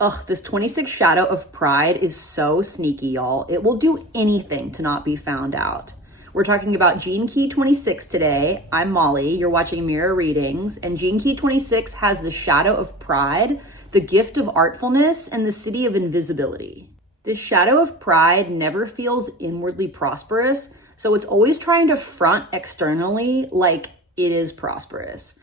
Ugh, this 26 shadow of pride is so sneaky, y'all. It will do anything to not be found out. We're talking about Gene Key 26 today. I'm Molly, you're watching Mirror Readings, and Gene Key 26 has the shadow of pride, the gift of artfulness, and the city of invisibility. This shadow of pride never feels inwardly prosperous, so it's always trying to front externally like it is prosperous.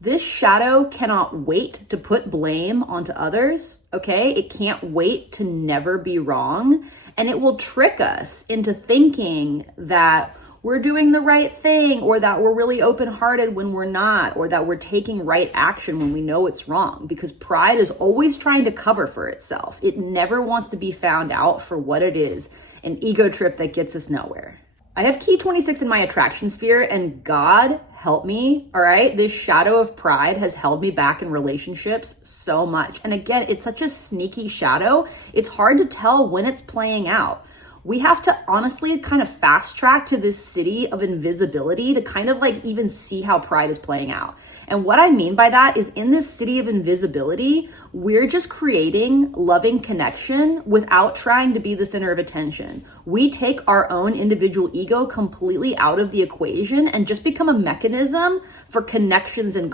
This shadow cannot wait to put blame onto others, okay? It can't wait to never be wrong. And it will trick us into thinking that we're doing the right thing, or that we're really open-hearted when we're not, or that we're taking right action when we know it's wrong, because pride is always trying to cover for itself. It never wants to be found out for what it is, an ego trip that gets us nowhere. I have key 26 in my attraction sphere, and God help me, all right? This shadow of pride has held me back in relationships so much. And again, it's such a sneaky shadow. It's hard to tell when it's playing out. We have to honestly kind of fast track to this city of invisibility to kind of like even see how pride is playing out. And what I mean by that is, in this city of invisibility, we're just creating loving connection without trying to be the center of attention. We take our own individual ego completely out of the equation and just become a mechanism for connections in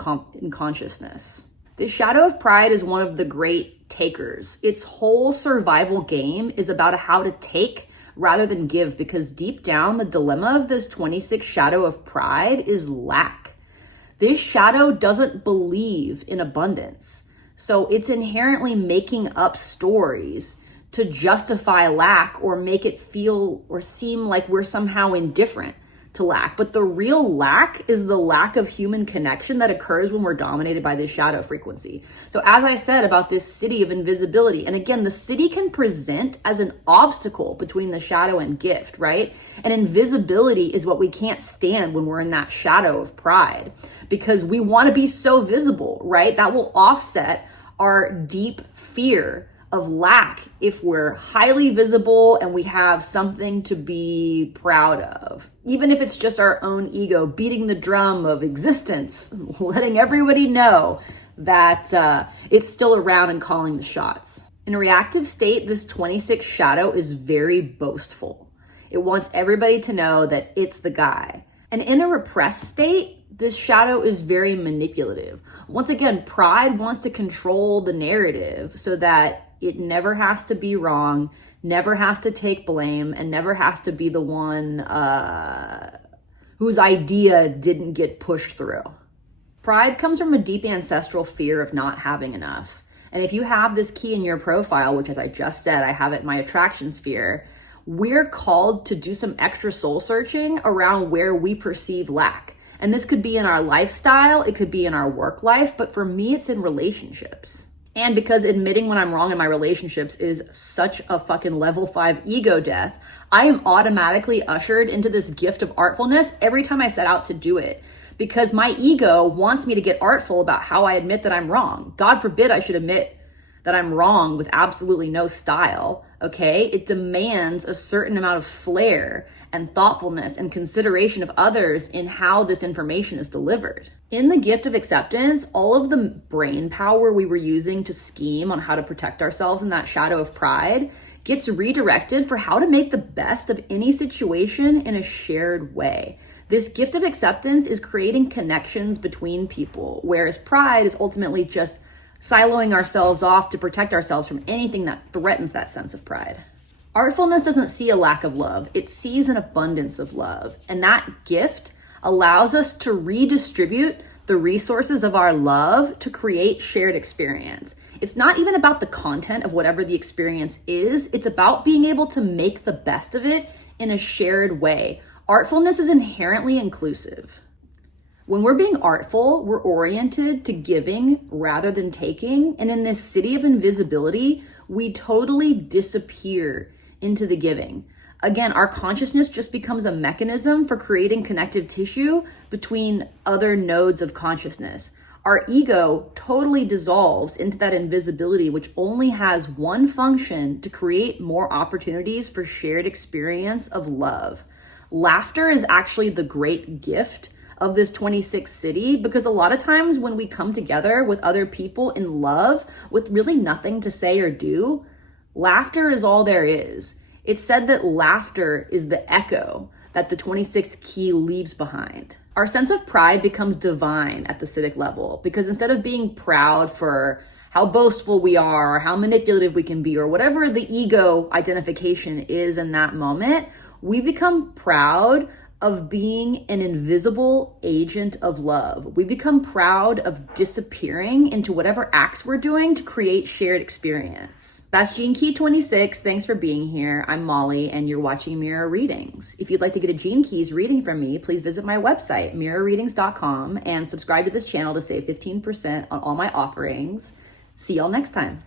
consciousness. The shadow of pride is one of the great takers. Its whole survival game is about how to take rather than give, because deep down, the dilemma of this 26 shadow of pride is lack. This shadow doesn't believe in abundance. So it's inherently making up stories to justify lack or make it feel or seem like we're somehow indifferent to lack. But the real lack is the lack of human connection that occurs when we're dominated by this shadow frequency. So as I said about this city of invisibility, and again, the city can present as an obstacle between the shadow and gift, right? And invisibility is what we can't stand when we're in that shadow of pride, because we want to be so visible, right? That will offset our deep fear of lack if we're highly visible and we have something to be proud of. Even if it's just our own ego beating the drum of existence, letting everybody know that it's still around and calling the shots. In a reactive state, this 26 shadow is very boastful. It wants everybody to know that it's the guy. And in a repressed state, this shadow is very manipulative. Once again, pride wants to control the narrative so that it never has to be wrong, never has to take blame, and never has to be the one whose idea didn't get pushed through. Pride comes from a deep ancestral fear of not having enough. And if you have this key in your profile, which, as I just said, I have it in my attraction sphere, we're called to do some extra soul searching around where we perceive lack. And this could be in our lifestyle, it could be in our work life, but for me, it's in relationships. And because admitting when I'm wrong in my relationships is such a fucking level 5 ego death, I am automatically ushered into this gift of artfulness every time I set out to do it. Because my ego wants me to get artful about how I admit that I'm wrong. God forbid I should admit that I'm wrong with absolutely no style, okay? It demands a certain amount of flair and thoughtfulness and consideration of others in how this information is delivered. In the gift of acceptance, all of the brain power we were using to scheme on how to protect ourselves in that shadow of pride gets redirected for how to make the best of any situation in a shared way. This gift of acceptance is creating connections between people, whereas pride is ultimately just siloing ourselves off to protect ourselves from anything that threatens that sense of pride. Artfulness doesn't see a lack of love, it sees an abundance of love. And that gift allows us to redistribute the resources of our love to create shared experience. It's not even about the content of whatever the experience is, it's about being able to make the best of it in a shared way. Artfulness is inherently inclusive. When we're being artful, we're oriented to giving rather than taking. And in this city of invisibility, we totally disappear into the giving. Again, our consciousness just becomes a mechanism for creating connective tissue between other nodes of consciousness. Our ego totally dissolves into that invisibility, which only has one function: to create more opportunities for shared experience of love. Laughter is actually the great gift of this 26th city, because a lot of times when we come together with other people in love with really nothing to say or do, laughter is all there is. It's said that laughter is the echo that the 26th key leaves behind. Our sense of pride becomes divine at the siddhic level, because instead of being proud for how boastful we are, or how manipulative we can be, or whatever the ego identification is in that moment, we become proud of being an invisible agent of love. We become proud of disappearing into whatever acts we're doing to create shared experience. That's Gene Key 26. Thanks for being here. I'm Molly, and you're watching Mirror Readings. If you'd like to get a Gene Keys reading from me, please visit my website, mirrorreadings.com, and subscribe to this channel to save 15% on all my offerings. See y'all next time.